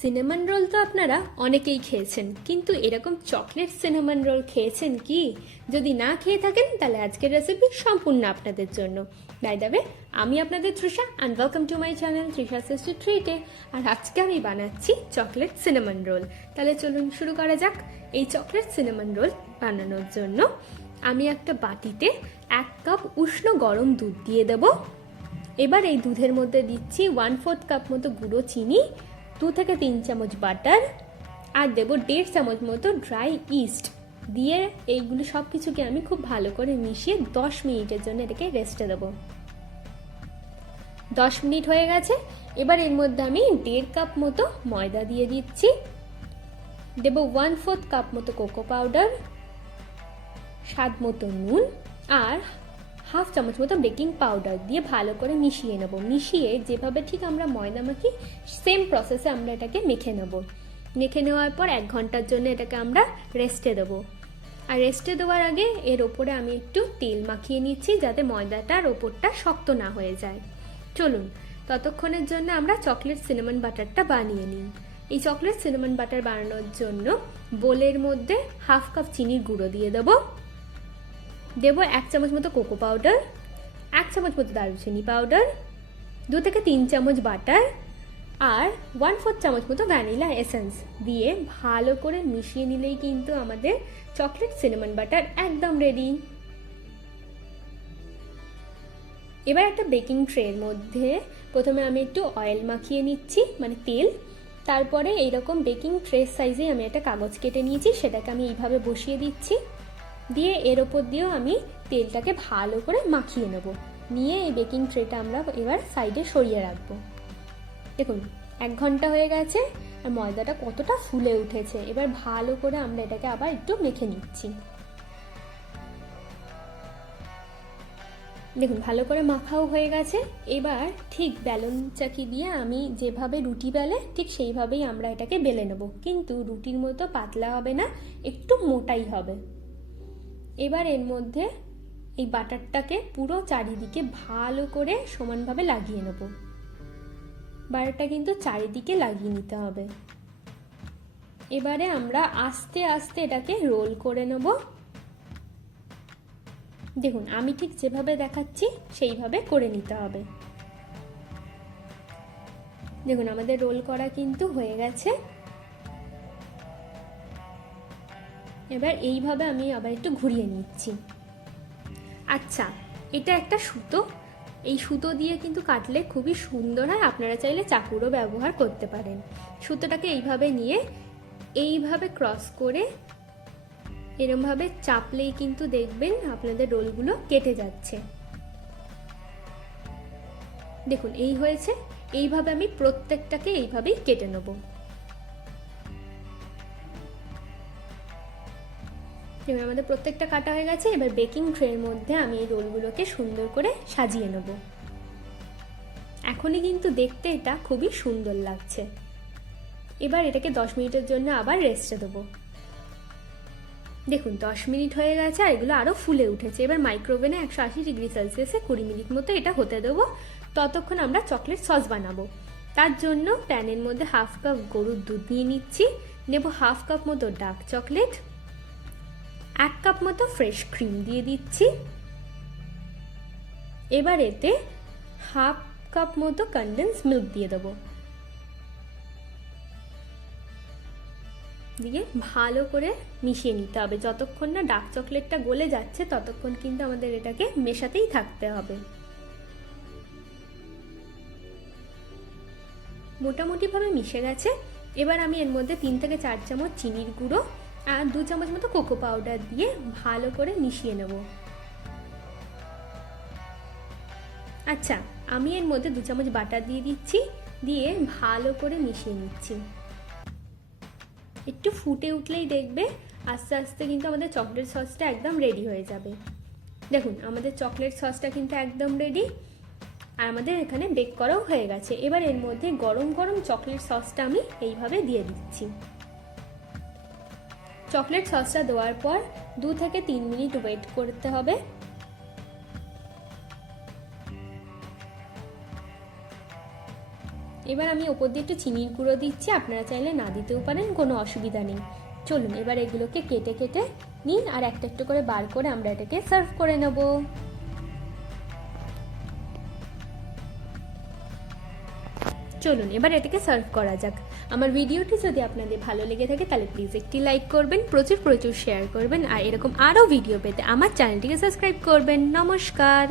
Cinnamon role তো আপনারা অনেকেই খেয়েছেন, কিন্তু এরকম চকলেট সিনেমান রোল খেয়েছেন কি? যদি না খেয়ে থাকেন তাহলে আজকের রেসিপি সম্পূর্ণ আপনাদের জন্য। বাই দ্য ওয়ে, আমি আপনাদের Trisha and welcome to my channel Trisha tasty ট্রিটে। আর আজকে আমি বানাচ্ছি চকলেট সিনেমান রোল। তাহলে চলুন শুরু করা যাক। এই চকলেট সিনেমান রোল বানানোর জন্য আমি একটা বাটিতে 1 কাপ উষ্ণ গরম দুধ দিয়ে দেব। এবার এই দুধের মধ্যে দিচ্ছি 1/4 কাপ মতো গুঁড়ো চিনি, 2 থেকে 3 চামচ বাটার, আর দেবো 1.5 চামচ মতো ড্রাই ইস্ট দিয়ে এইগুলো সব কিছুকে আমি খুব ভালো করে মিশিয়ে 10 মিনিটের জন্য এটাকে রেস্টে দেবো। 10 মিনিট হয়ে গেছে। এবার এর মধ্যে আমি 1.5 কাপ মতো ময়দা দিয়ে দিচ্ছি, দেবো 1/4 কাপ মতো কোকো পাউডার, স্বাদ মতো নুন, আর 1/2 চামচ মতো বেকিং পাউডার দিয়ে ভালো করে মিশিয়ে নেব। মিশিয়ে যেভাবে ঠিক আমরা ময়দা মাখি সেম প্রসেসে আমরা এটাকে মেখে নেব। মেখে নেওয়ার পর 1 ঘন্টার জন্য এটাকে আমরা রেস্টে দেবো। আর রেস্টে দেওয়ার আগে এর ওপরে আমি একটু তেল মাখিয়ে নিচ্ছি যাতে ময়দাটার ওপরটা শক্ত না হয়ে যায়। চলুন ততক্ষণের জন্য আমরা চকলেট সিনামন বাটারটা বানিয়ে নিই। এই চকলেট সিনামন বাটার বানানোর জন্য বোলের মধ্যে 1/2 কাপ চিনির গুঁড়ো দিয়ে দেবো, দেবো 1 চামচ মতো কোকো পাউডার, 1 চামচ মতো দারুচিনি পাউডার, 2 থেকে 3 চামচ বাটার, আর 1/4 চামচ মতো ভ্যানিলা এসেন্স দিয়ে ভালো করে মিশিয়ে নিলেই কিন্তু আমাদের চকলেট সিনামন বাটার একদম রেডি। এবার একটা বেকিং ট্রের মধ্যে প্রথমে আমি একটু অয়েল মাখিয়ে নিচ্ছি, মানে তেল। তারপরে এইরকম বেকিং ট্রে সাইজে আমি একটা কাগজ কেটে নিয়েছি, সেটাকে আমি এইভাবে বসিয়ে দিচ্ছি, দিয়ে এর ওপর দিয়েও আমি তেলটাকে ভালো করে মাখিয়ে নেব। নিয়ে এই বেকিং ট্রেটা আমরা এবার সাইডে সরিয়ে রাখবো। দেখুন 1 ঘন্টা হয়ে গেছে আর ময়দাটা কতটা ফুলে উঠেছে। এবার ভালো করে আমরা এটাকে আবার একটু মেখে নিচ্ছি। দেখুন ভালো করে মাখাও হয়ে গেছে। এবার ঠিক বেলন চাকি দিয়ে আমি যেভাবে রুটি বেলে ঠিক সেইভাবেই আমরা এটাকে বেলে নেব, কিন্তু রুটির মতো পাতলা হবে না, একটু মোটাই হবে। এবার এর মধ্যে এই বাটারটাকে পুরো চারিদিকে ভালো করে সমানভাবে লাগিয়ে নেব। বাটারটা কিন্তু চারিদিকে লাগিয়ে নিতে হবে। এবারে আমরা আস্তে আস্তে এটাকে রোল করে নেব। দেখুন আমি ঠিক যেভাবে দেখাচ্ছি সেইভাবে করে নিতে হবে। দেখুন আমাদের রোল করা কিন্তু হয়ে গেছে। এবার এইভাবে আমি আবার একটু ঘুরিয়ে নিচ্ছি। আচ্ছা, এটা একটা সুতো, এই সুতো দিয়ে কিন্তু কাটলে খুবই সুন্দর হয়। আপনারা চাইলে চাকুরও ব্যবহার করতে পারেন। সুতোটাকে এইভাবে নিয়ে এইভাবে ক্রস করে এরমভাবে চাপলেই কিন্তু দেখবেন আপনাদের রোলগুলো কেটে যাচ্ছে। দেখুন এই হয়েছে। এইভাবে আমি প্রত্যেকটাকে এইভাবেই কেটে নেব। এবার আমাদের প্রত্যেকটা কাটা হয়ে গেছে। এবার বেকিং ট্রের মধ্যে আমি এই রোলগুলোকে সুন্দর করে সাজিয়ে নেব। এখনই কিন্তু দেখতে এটা খুবই সুন্দর লাগছে। এবার এটাকে 10 মিনিটের জন্য আবার রেস্টে দেবো। দেখুন 10 মিনিট হয়ে গেছে আর এগুলো আরও ফুলে উঠেছে। এবার মাইক্রোওভেনে 180 ডিগ্রি সেলসিয়াসে 20 মিনিট মতো এটা হতে দেবো। ততক্ষণ আমরা চকলেট সস বানাবো। তার জন্য প্যানের মধ্যে 1/2 কাপ গরুর দুধ নিয়ে নিচ্ছি, নেব 1/2 কাপ মতো ডার্ক চকলেট, 1 কাপ মতো ফ্রেশ ক্রিম দিয়ে দিচ্ছি। এবার এতে 1/2 কাপ মতো কনডেন্স মিল্ক দিয়ে দেবো, দিয়ে ভালো করে মিশিয়ে নিতে হবে। যতক্ষণ না ডার্ক চকলেটটা গলে যাচ্ছে ততক্ষণ কিন্তু আমাদের এটাকে মেশাতেই থাকতে হবে। মোটামুটিভাবে মিশে গেছে। এবার আমি এর মধ্যে 3 থেকে 4 চামচ চিনির গুঁড়ো আর 2 চামচ মতো কোকো পাউডার দিয়ে ভালো করে মিশিয়ে নেব। আচ্ছা, আমি এর মধ্যে 2 চামচ বাটার দিয়ে দিচ্ছি, দিয়ে ভালো করে মিশিয়ে নিচ্ছি। একটু ফুটে উঠলেই দেখবে আস্তে আস্তে কিন্তু আমাদের চকলেট সসটা একদম রেডি হয়ে যাবে। দেখুন আমাদের চকলেট সসটা কিন্তু একদম রেডি আর আমাদের এখানে বেক করাও হয়ে গেছে। এবার এর মধ্যে গরম গরম চকলেট সসটা আমি এইভাবে দিয়ে দিচ্ছি। চকলেট সসটা দেওয়ার পর 2 থেকে 3 মিনিট ওয়েট করতে হবে। এবার আমি ওপর দিয়ে একটু চিনির গুঁড়ো দিচ্ছি, আপনারা চাইলে না দিতেও পারেন, কোনো অসুবিধা নেই। চলুন এবার এগুলোকে কেটে কেটে নিন, আর একটা একটু করে বার করে আমরা এটাকে সার্ভ করে নেব। চলুন এবার এটাকে সার্ভ করা যাক। আমার ভিডিওটি যদি আপনাদের ভালো লেগে থাকে তাহলে প্লিজ একটি লাইক করবেন, প্রচুর প্রচুর শেয়ার করবেন, আর এরকম আরও ভিডিও পেতে আমার চ্যানেলটিকে সাবস্ক্রাইব করবেন। নমস্কার।